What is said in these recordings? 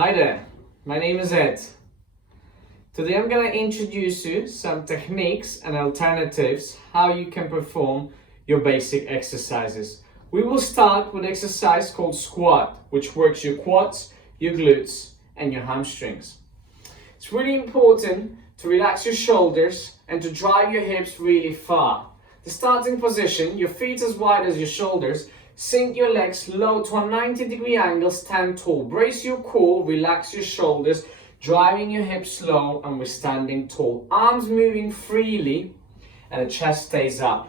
Hi there, my name is Ed. Today I'm going to introduce you some techniques and alternatives how you can perform your basic exercises. We will start with an exercise called squat, which works your quads, your glutes and your hamstrings. It's really important to relax your shoulders and to drive your hips really far. The starting position, your feet as wide as your shoulders, sink your legs low to a 90-degree angle, stand tall. Brace your core, relax your shoulders, driving your hips low and we're standing tall. Arms moving freely and the chest stays up.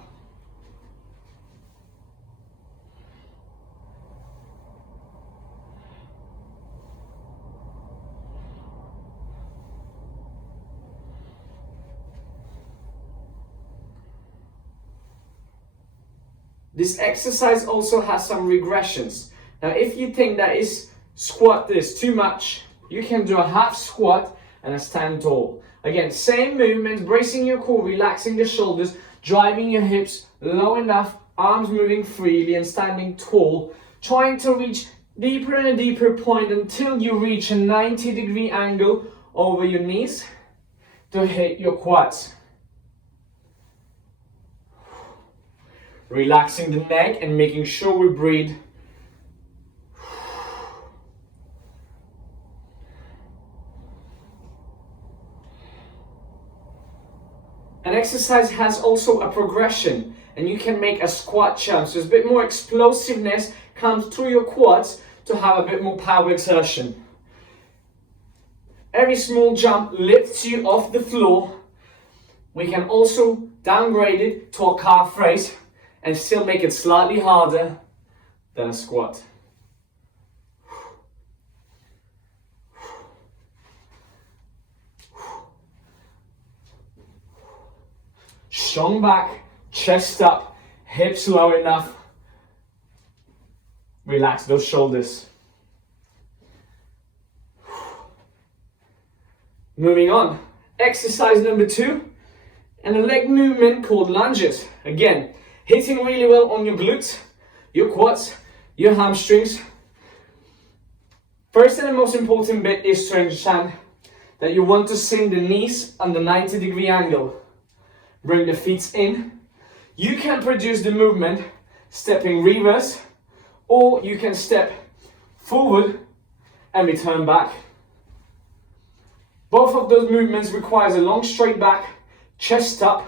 This exercise also has some regressions. Now if you think that squat is too much, you can do a half squat and a stand tall. Again, same movement, bracing your core, relaxing the shoulders, driving your hips low enough, arms moving freely and standing tall, trying to reach deeper and a deeper point until you reach a 90-degree angle over your knees to hit your quads. Relaxing the neck and making sure we breathe. An exercise has also a progression and you can make a squat jump. So there's a bit more explosiveness comes through your quads to have a bit more power exertion. Every small jump lifts you off the floor. We can also downgrade it to a calf raise and still make it slightly harder than a squat. Strong back, chest up, hips low enough. Relax those shoulders. Moving on, exercise number 2, and a leg movement called lunges. Again, hitting really well on your glutes, your quads, your hamstrings. First and the most important bit is to understand that you want to sink the knees on the 90-degree angle. Bring the feet in. You can produce the movement stepping reverse, or you can step forward and return back. Both of those movements requires a long straight back, chest up,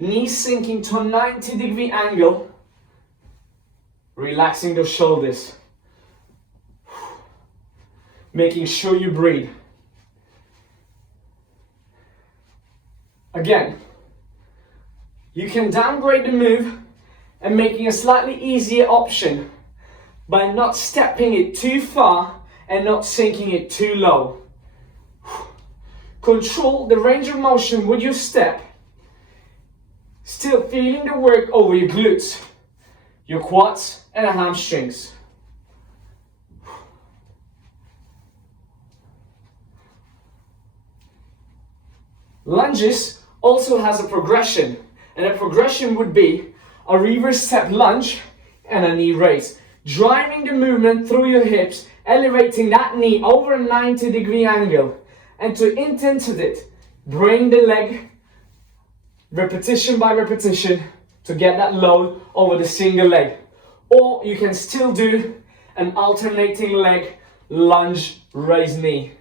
knees sinking to a 90-degree angle, relaxing those shoulders, making sure you breathe. Again, you can downgrade the move and making a slightly easier option by not stepping it too far and not sinking it too low. Control the range of motion with your step, still feeling the work over your glutes, your quads and the hamstrings. Lunges also has a progression, and a progression would be a reverse step lunge and a knee raise. Driving the movement through your hips, elevating that knee over a 90-degree angle, and to intensify it, bring the leg repetition by repetition to get that load over the single leg. Or you can still do an alternating leg lunge raise knee.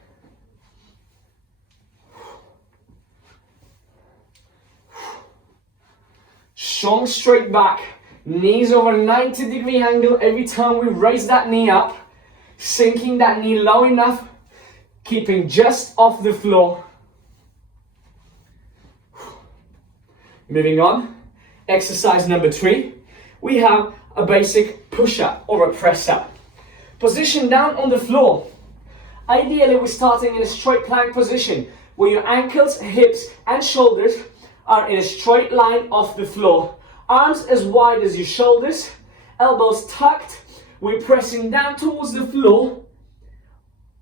Strong straight back, knees over 90-degree angle every time we raise that knee up, sinking that knee low enough, keeping just off the floor. Moving on, exercise number 3, we have a basic push-up or a press-up. Position down on the floor. Ideally, we're starting in a straight plank position where your ankles, hips and shoulders are in a straight line off the floor. Arms as wide as your shoulders, elbows tucked. We're pressing down towards the floor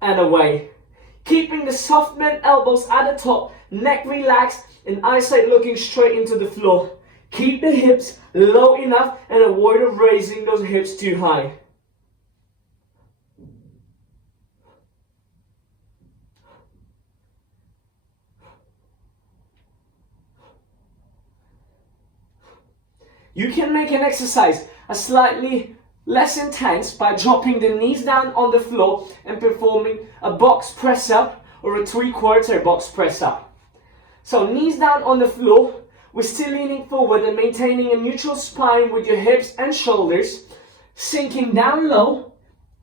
and away. Keeping the soft bent elbows at the top, neck relaxed and eyesight looking straight into the floor. Keep the hips low enough and avoid raising those hips too high. You can make an exercise a slightly less intense by dropping the knees down on the floor and performing a box press up or a 3/4 box press up. So knees down on the floor, we're still leaning forward and maintaining a neutral spine with your hips and shoulders, sinking down low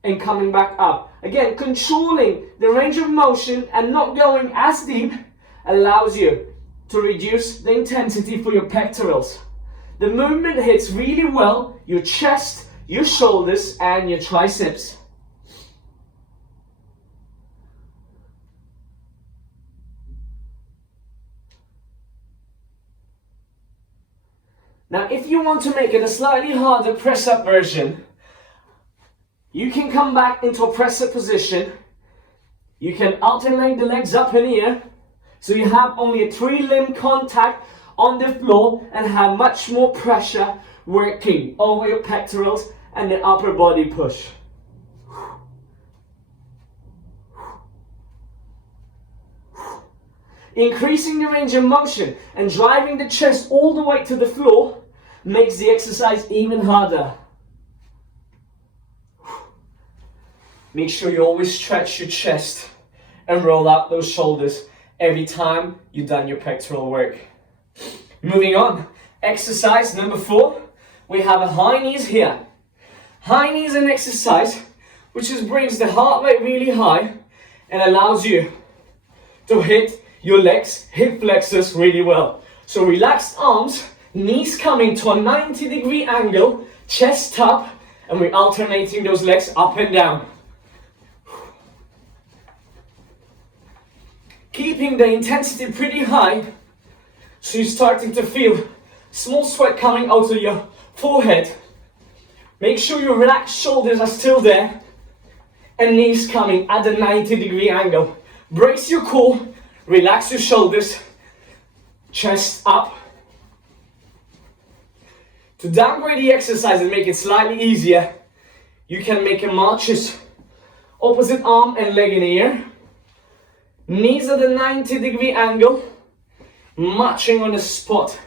and coming back up. Again, controlling the range of motion and not going as deep allows you to reduce the intensity for your pectorals. The movement hits really well your chest, your shoulders, and your triceps. Now, if you want to make it a slightly harder press-up version, you can come back into a press-up position. You can alternate the legs up in the air, so you have only a 3-limb contact on the floor and have much more pressure working over your pectorals and the upper body push. Increasing the range of motion and driving the chest all the way to the floor makes the exercise even harder. Make sure you always stretch your chest and roll out those shoulders every time you've done your pectoral work. Moving on, exercise number 4, we have a high knees here. High knees an exercise which just brings the heart rate really high and allows you to hit your legs, hip flexors really well. So relaxed arms, knees coming to a 90-degree angle, chest up, and we're alternating those legs up and down. Keeping the intensity pretty high, so you're starting to feel small sweat coming out of your forehead. Make sure your relaxed shoulders are still there, and knees coming at a 90-degree angle. Brace your core, relax your shoulders, chest up. To downgrade the exercise and make it slightly easier, you can make a marches, opposite arm and leg in the air, knees at a 90-degree angle, marching on the spot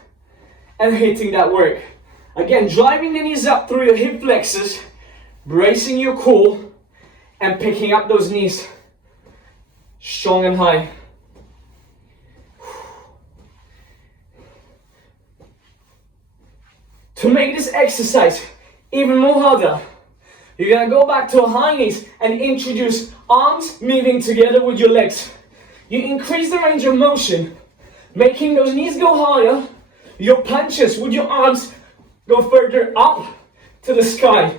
and hitting that work. Again, driving the knees up through your hip flexors, bracing your core and picking up those knees strong and high. To make this exercise even more harder, you're gonna go back to a high knees and introduce arms moving together with your legs. You increase the range of motion, making those knees go higher, your punches with your arms go further up to the sky.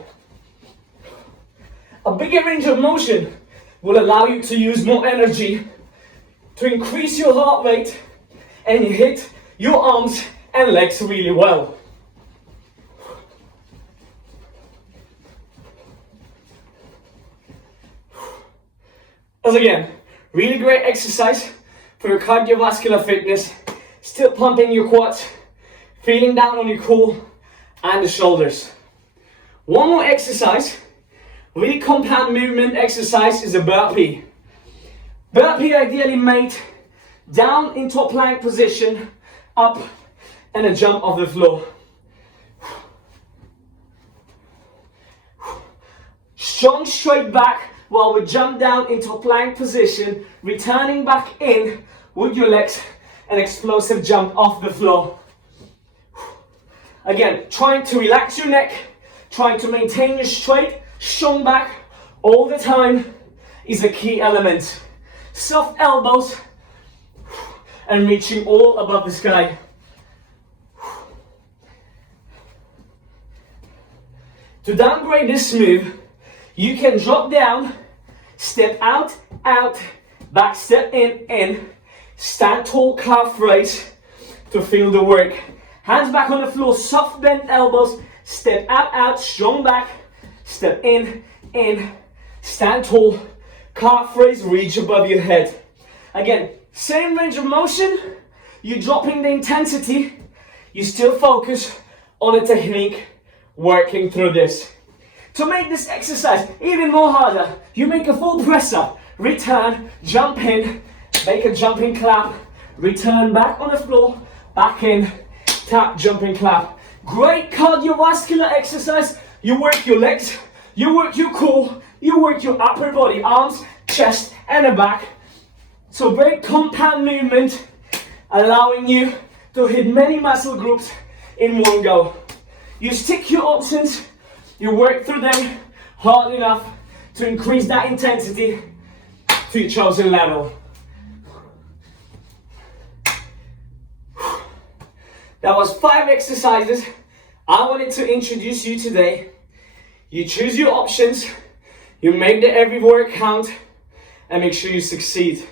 A bigger range of motion will allow you to use more energy to increase your heart rate and hit your arms and legs really well. As again, really great exercise for your cardiovascular fitness, still pumping your quads, feeling down on your core and the shoulders. One more exercise, really compound movement exercise, is a burpee. Burpee ideally made down into a plank position, up and a jump off the floor. Strong straight back while we jump down into a plank position, returning back in with your legs, an explosive jump off the floor. Again, trying to relax your neck, trying to maintain your straight, strong back all the time is a key element. Soft elbows and reaching all above the sky. To downgrade this move, you can drop down, step out, out, back step in, stand tall, calf raise to feel the work. Hands back on the floor, soft bent elbows, step out, out, strong back, step in, stand tall, calf raise, reach above your head. Again, same range of motion, you're dropping the intensity, you still focus on the technique, working through this. To make this exercise even more harder, you make a full press up, return, jump in, make a jumping clap, return back on the floor, back in, tap, jumping clap. Great cardiovascular exercise. You work your legs, you work your core, you work your upper body, arms, chest, and the back. So very compound movement, allowing you to hit many muscle groups in one go. You stick your options, you work through them hard enough to increase that intensity to your chosen level. That was 5 exercises I wanted to introduce you today. You choose your options, you make the every work count, and make sure you succeed.